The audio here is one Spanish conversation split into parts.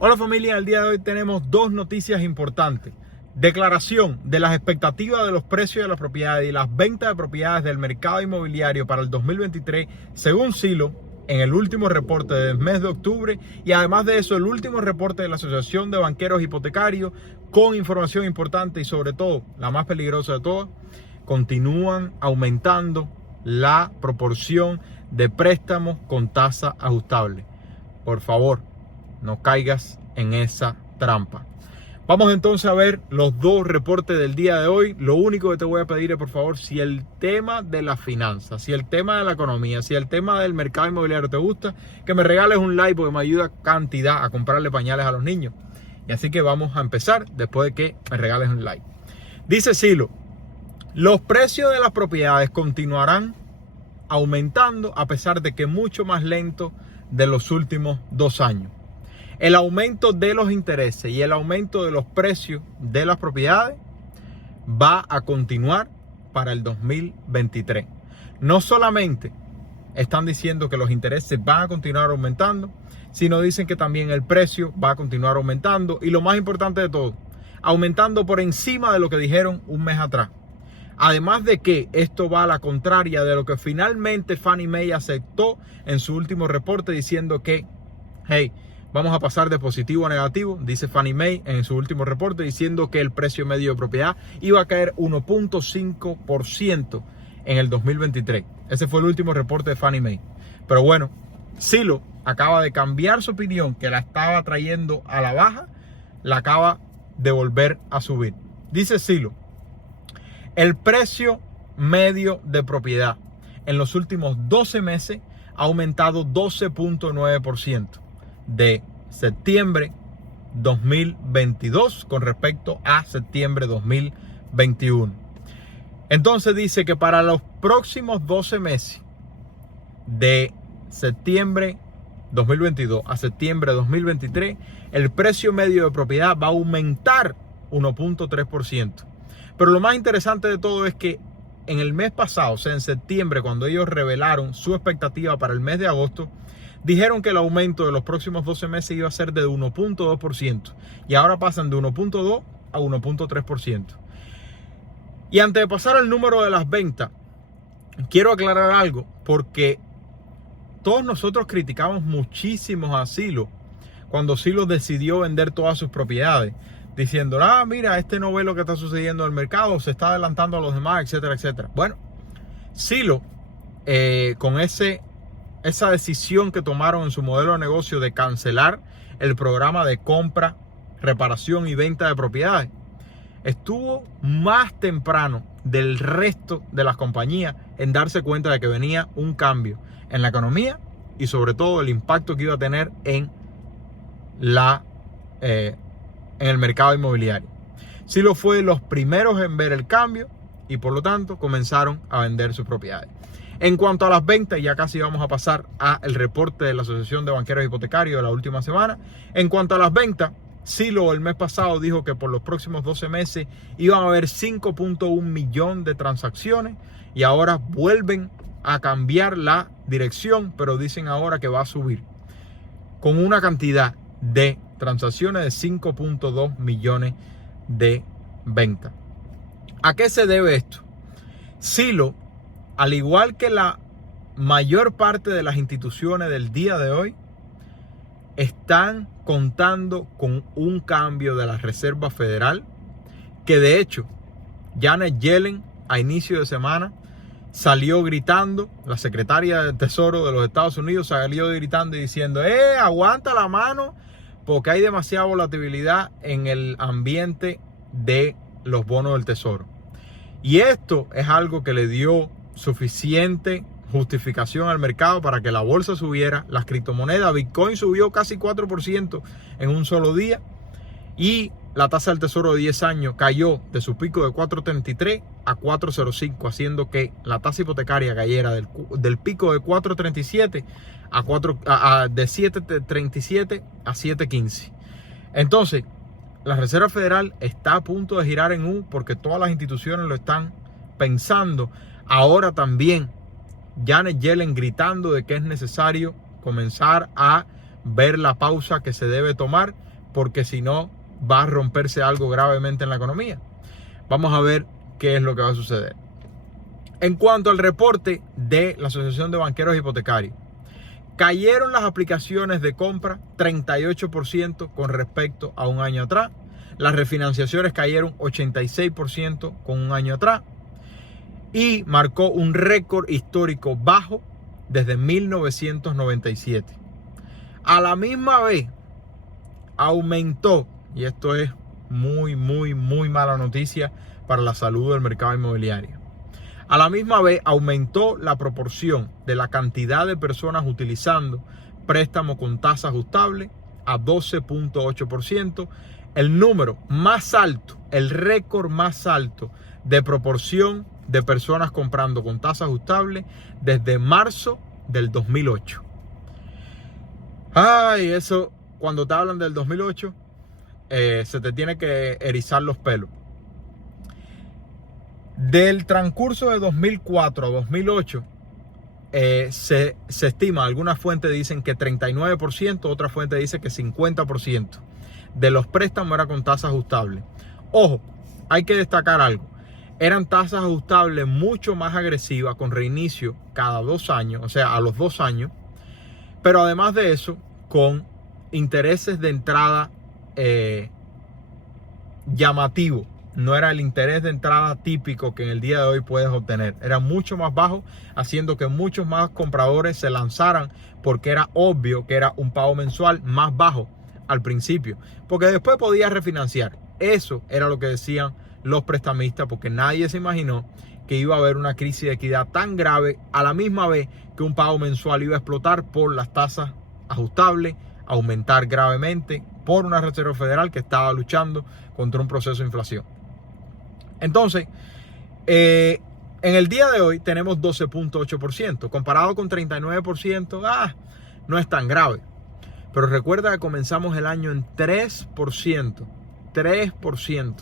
Hola familia, el día de hoy tenemos dos noticias importantes. Declaración de las expectativas de los precios de las propiedades y las ventas de propiedades del mercado inmobiliario para el 2023 según Zillow en el último reporte del mes de octubre, y además de eso el último reporte de la Asociación de Banqueros Hipotecarios con información importante y sobre todo, la más peligrosa de todas, continúan aumentando la proporción de préstamos con tasa ajustable. Por favor, no caigas en esa trampa. Vamos entonces a ver los dos reportes del día de hoy. Lo único que te voy a pedir es, por favor, si el tema de las finanzas, si el tema de la economía, si el tema del mercado inmobiliario te gusta, que me regales un like porque me ayuda cantidad a comprarle pañales a los niños. Y así que vamos a empezar después de que me regales un like. Dice Zillow, los precios de las propiedades continuarán aumentando a pesar de que mucho más lento de los últimos 2 años. El aumento de los intereses y el aumento de los precios de las propiedades va a continuar para el 2023. No solamente están diciendo que los intereses van a continuar aumentando, sino dicen que también el precio va a continuar aumentando y lo más importante de todo, aumentando por encima de lo que dijeron un mes atrás. Además de que esto va a la contraria de lo que finalmente Fannie Mae aceptó en su último reporte, diciendo que, hey, vamos a pasar de positivo a negativo, dice Fannie Mae en su último reporte, diciendo que el precio medio de propiedad iba a caer 1.5% en el 2023. Ese fue el último reporte de Fannie Mae. Pero bueno, Zillow acaba de cambiar su opinión, que la estaba trayendo a la baja, la acaba de volver a subir. Dice Zillow, el precio medio de propiedad en los últimos 12 meses ha aumentado 12.9%. de septiembre 2022 con respecto a septiembre 2021. Entonces dice que para los próximos 12 meses de septiembre 2022 a septiembre 2023, el precio medio de propiedad va a aumentar 1.3%. Pero lo más interesante de todo es que en el mes pasado, o sea en septiembre, cuando ellos revelaron su expectativa para el mes de agosto, dijeron que el aumento de los próximos 12 meses iba a ser de 1.2% y ahora pasan de 1.2 a 1.3%. Y antes de pasar al número de las ventas, quiero aclarar algo, porque todos nosotros criticamos muchísimo a Zillow cuando Zillow decidió vender todas sus propiedades, diciendo, mira, este no ve lo que está sucediendo en el mercado, se está adelantando a los demás, etcétera, etcétera. Bueno, Zillow, con esa decisión que tomaron en su modelo de negocio de cancelar el programa de compra, reparación y venta de propiedades, estuvo más temprano del resto de las compañías en darse cuenta de que venía un cambio en la economía y sobre todo el impacto que iba a tener en el mercado inmobiliario. Zillow fue los primeros en ver el cambio y por lo tanto comenzaron a vender sus propiedades. En cuanto a las ventas, ya casi vamos a pasar al reporte de la Asociación de Banqueros Hipotecarios de la última semana. En cuanto a las ventas, Zillow el mes pasado dijo que por los próximos 12 meses iban a haber 5.1 millones de transacciones y ahora vuelven a cambiar la dirección, pero dicen ahora que va a subir con una cantidad de transacciones de 5.2 millones de ventas. ¿A qué se debe esto? Zillow, al igual que la mayor parte de las instituciones del día de hoy, están contando con un cambio de la Reserva Federal, que de hecho Janet Yellen a inicio de semana salió gritando, la secretaria del Tesoro de los Estados Unidos salió gritando y diciendo, aguanta la mano porque hay demasiada volatilidad en el ambiente de los bonos del Tesoro. Y esto es algo que le dio suficiente justificación al mercado para que la bolsa subiera, las criptomonedas, Bitcoin subió casi 4% en un solo día y la tasa del tesoro de 10 años cayó de su pico de 4.33 a 4.05, haciendo que la tasa hipotecaria cayera del pico de 4.37 de 7.37 a 7.15. Entonces, la Reserva Federal está a punto de girar en U porque todas las instituciones lo están pensando. Ahora también Janet Yellen gritando de que es necesario comenzar a ver la pausa que se debe tomar, porque si no va a romperse algo gravemente en la economía. Vamos a ver qué es lo que va a suceder. En cuanto al reporte de la Asociación de Banqueros Hipotecarios, cayeron las aplicaciones de compra 38% con respecto a un año atrás. Las refinanciaciones cayeron 86% con un año atrás. Y marcó un récord histórico bajo desde 1997. A la misma vez aumentó, y esto es muy mala noticia para la salud del mercado inmobiliario. A la misma vez aumentó la proporción de la cantidad de personas utilizando préstamo con tasa ajustable a 12.8%. El número más alto, el récord más alto de proporción de personas comprando con tasa ajustable desde marzo del 2008. Ay, eso, cuando te hablan del 2008, se te tiene que erizar los pelos. Del transcurso de 2004 a 2008, se estima, algunas fuentes dicen que 39%, otra fuente dice que 50% de los préstamos era con tasa ajustable. Ojo, hay que destacar algo. Eran tasas ajustables mucho más agresivas, con reinicio cada 2 años, o sea, a los 2 años. Pero además de eso, con intereses de entrada llamativos. No era el interés de entrada típico que en el día de hoy puedes obtener. Era mucho más bajo, haciendo que muchos más compradores se lanzaran, porque era obvio que era un pago mensual más bajo al principio, porque después podías refinanciar. Eso era lo que decían los prestamistas, porque nadie se imaginó que iba a haber una crisis de equidad tan grave, a la misma vez que un pago mensual iba a explotar por las tasas ajustables, aumentar gravemente por una Reserva Federal que estaba luchando contra un proceso de inflación. Entonces, en el día de hoy tenemos 12.8%, comparado con 39%, no es tan grave. Pero recuerda que comenzamos el año en 3%, 3%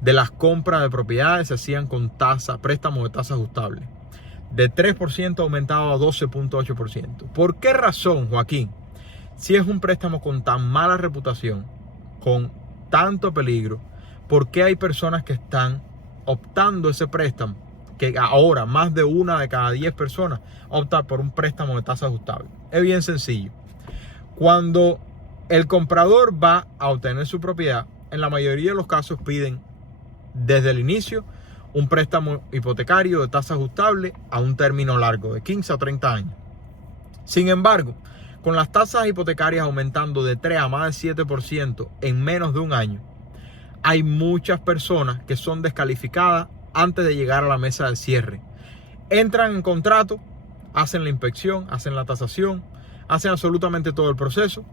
de las compras de propiedades se hacían con préstamos de tasa ajustable. De 3% aumentado a 12.8%. ¿Por qué razón, Joaquín? Si es un préstamo con tan mala reputación, con tanto peligro, ¿por qué hay personas que están optando ese préstamo? Que ahora más de 1 de cada 10 personas opta por un préstamo de tasa ajustable. Es bien sencillo. Cuando el comprador va a obtener su propiedad, en la mayoría de los casos piden desde el inicio un préstamo hipotecario de tasa ajustable a un término largo, de 15 a 30 años. Sin embargo, con las tasas hipotecarias aumentando de 3 a más de 7% en menos de un año, hay muchas personas que son descalificadas antes de llegar a la mesa de cierre. Entran en contrato, hacen la inspección, hacen la tasación, hacen absolutamente todo el proceso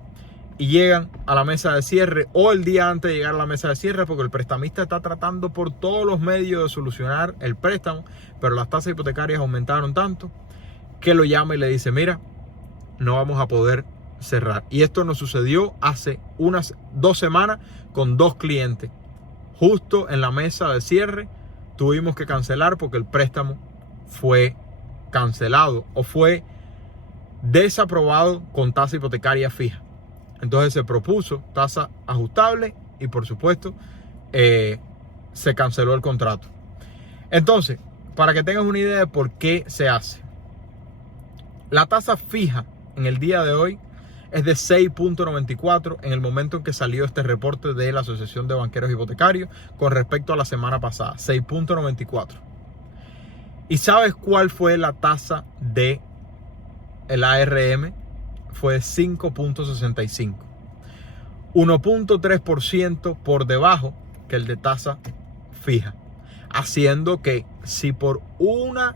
y llegan a la mesa de cierre o el día antes de llegar a la mesa de cierre, porque el prestamista está tratando por todos los medios de solucionar el préstamo, pero las tasas hipotecarias aumentaron tanto que lo llama y le dice: mira, no vamos a poder cerrar. Y esto nos sucedió hace unas 2 semanas con 2 clientes. Justo en la mesa de cierre tuvimos que cancelar porque el préstamo fue cancelado o fue desaprobado con tasa hipotecaria fija. Entonces se propuso tasa ajustable y por supuesto se canceló el contrato. Entonces, para que tengas una idea de por qué se hace, la tasa fija en el día de hoy es de 6.94 en el momento en que salió este reporte de la Asociación de Banqueros Hipotecarios con respecto a la semana pasada, 6.94. ¿Y sabes cuál fue la tasa de el ARM? Fue de 5.65. 1.3% por debajo que el de tasa fija. Haciendo que si por una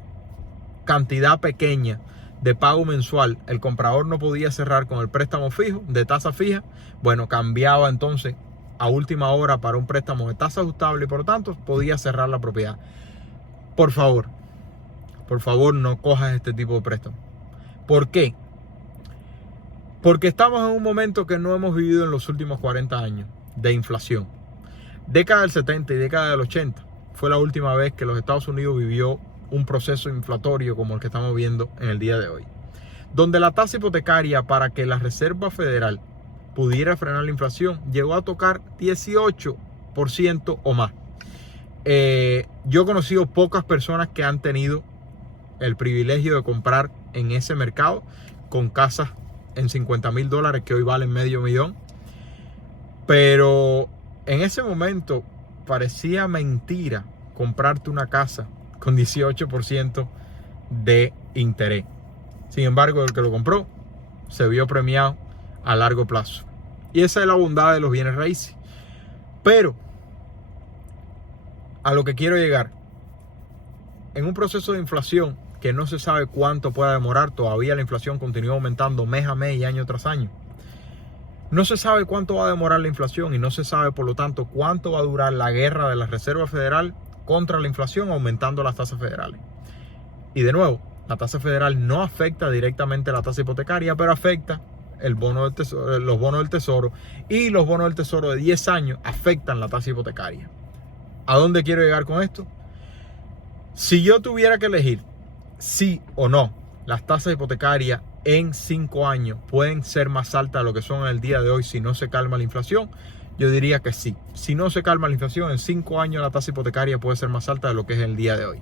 cantidad pequeña de pago mensual el comprador no podía cerrar con el préstamo fijo de tasa fija, bueno, cambiaba entonces a última hora para un préstamo de tasa ajustable y por lo tanto podía cerrar la propiedad. Por favor no cojas este tipo de préstamo. ¿Por qué? Porque estamos en un momento que no hemos vivido en los últimos 40 años de inflación. Década del 70 y década del 80 fue la última vez que los Estados Unidos vivió un proceso inflatorio como el que estamos viendo en el día de hoy. donde la tasa hipotecaria para que la Reserva Federal pudiera frenar la inflación llegó a tocar 18% o más. Yo he conocido pocas personas que han tenido el privilegio de comprar en ese mercado con casas en $50,000 que hoy valen $500,000. Pero en ese momento parecía mentira comprarte una casa con 18% de interés. Sin embargo, el que lo compró se vio premiado a largo plazo. Y esa es la bondad de los bienes raíces. Pero a lo que quiero llegar, en un proceso de inflación que no se sabe cuánto pueda demorar, todavía la inflación continúa aumentando mes a mes y año tras año. No se sabe cuánto va a demorar la inflación y no se sabe, por lo tanto, cuánto va a durar la guerra de la Reserva Federal contra la inflación, aumentando las tasas federales. Y de nuevo, la tasa federal no afecta directamente la tasa hipotecaria, pero afecta el bono del tesoro, los bonos del tesoro, y los bonos del tesoro de 10 años afectan la tasa hipotecaria. ¿A dónde quiero llegar con esto? Si yo tuviera que elegir sí o no, las tasas hipotecarias en 5 años pueden ser más altas de lo que son en el día de hoy si no se calma la inflación, yo diría que sí. Si no se calma la inflación, en 5 años la tasa hipotecaria puede ser más alta de lo que es el día de hoy.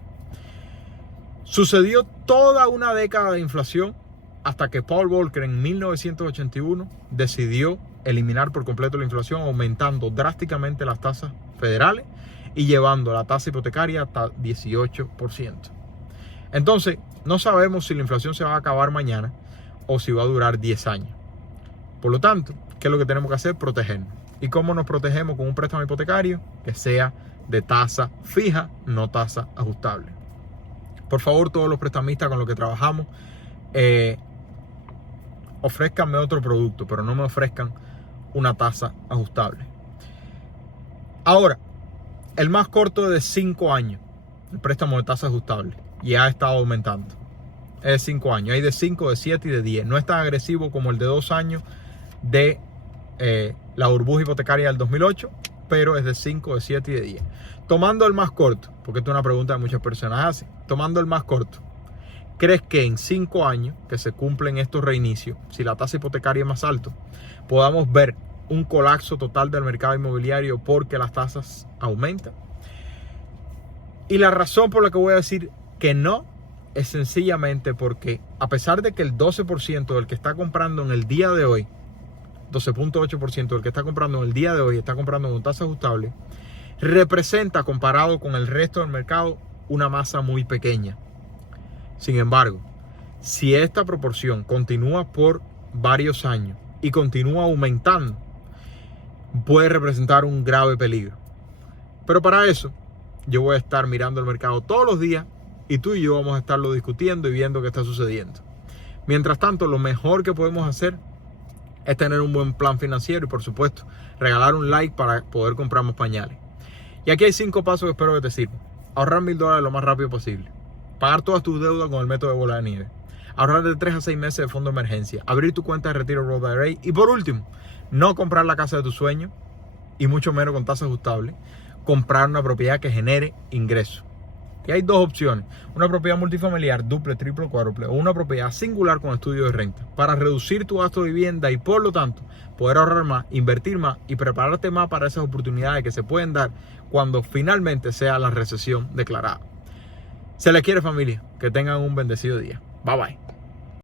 Sucedió toda una década de inflación hasta que Paul Volcker en 1981 decidió eliminar por completo la inflación, aumentando drásticamente las tasas federales y llevando la tasa hipotecaria hasta 18%. Entonces, no sabemos si la inflación se va a acabar mañana o si va a durar 10 años. Por lo tanto, ¿qué es lo que tenemos que hacer? Protegernos. ¿Y cómo nos protegemos con un préstamo hipotecario? Que sea de tasa fija, no tasa ajustable. Por favor, todos los prestamistas con los que trabajamos, ofrézcanme otro producto, pero no me ofrezcan una tasa ajustable. Ahora, el más corto es de 5 años, el préstamo de tasa ajustable, y ha estado aumentando. Es de 5 años, hay de 5, de 7 y de 10. No es tan agresivo como el de 2 años de la burbuja hipotecaria del 2008, pero es de 5, de 7 y de 10. Tomando el más corto, porque esta es una pregunta que muchas personas hacen, tomando el más corto, ¿crees que en 5 años que se cumplen estos reinicios, si la tasa hipotecaria es más alta, podamos ver un colapso total del mercado inmobiliario porque las tasas aumentan? Y la razón por la que voy a decir que no es sencillamente porque, a pesar de que el 12% del que está comprando en el día de hoy, 12.8% del que está comprando en el día de hoy está comprando con tasa ajustable, representa, comparado con el resto del mercado, una masa muy pequeña. Sin embargo, si esta proporción continúa por varios años y continúa aumentando, puede representar un grave peligro. Pero para eso, yo voy a estar mirando el mercado todos los días y tú y yo vamos a estarlo discutiendo y viendo qué está sucediendo. Mientras tanto, lo mejor que podemos hacer es tener un buen plan financiero y, por supuesto, regalar un like para poder comprar más pañales. Y aquí hay 5 pasos que espero que te sirvan. Ahorrar $1,000 lo más rápido posible. Pagar todas tus deudas con el método de bola de nieve. Ahorrar de 3 a 6 meses de fondo de emergencia. Abrir tu cuenta de retiro Roth IRA. Y por último, no comprar la casa de tus sueños, y mucho menos con tasa ajustable. Comprar una propiedad que genere ingresos. Y hay 2 opciones: una propiedad multifamiliar, duple, triple, cuádruple, o una propiedad singular con estudio de renta, para reducir tu gasto de vivienda y, por lo tanto, poder ahorrar más, invertir más y prepararte más para esas oportunidades que se pueden dar cuando finalmente sea la recesión declarada. Se les quiere, familia. Que tengan un bendecido día. Bye bye.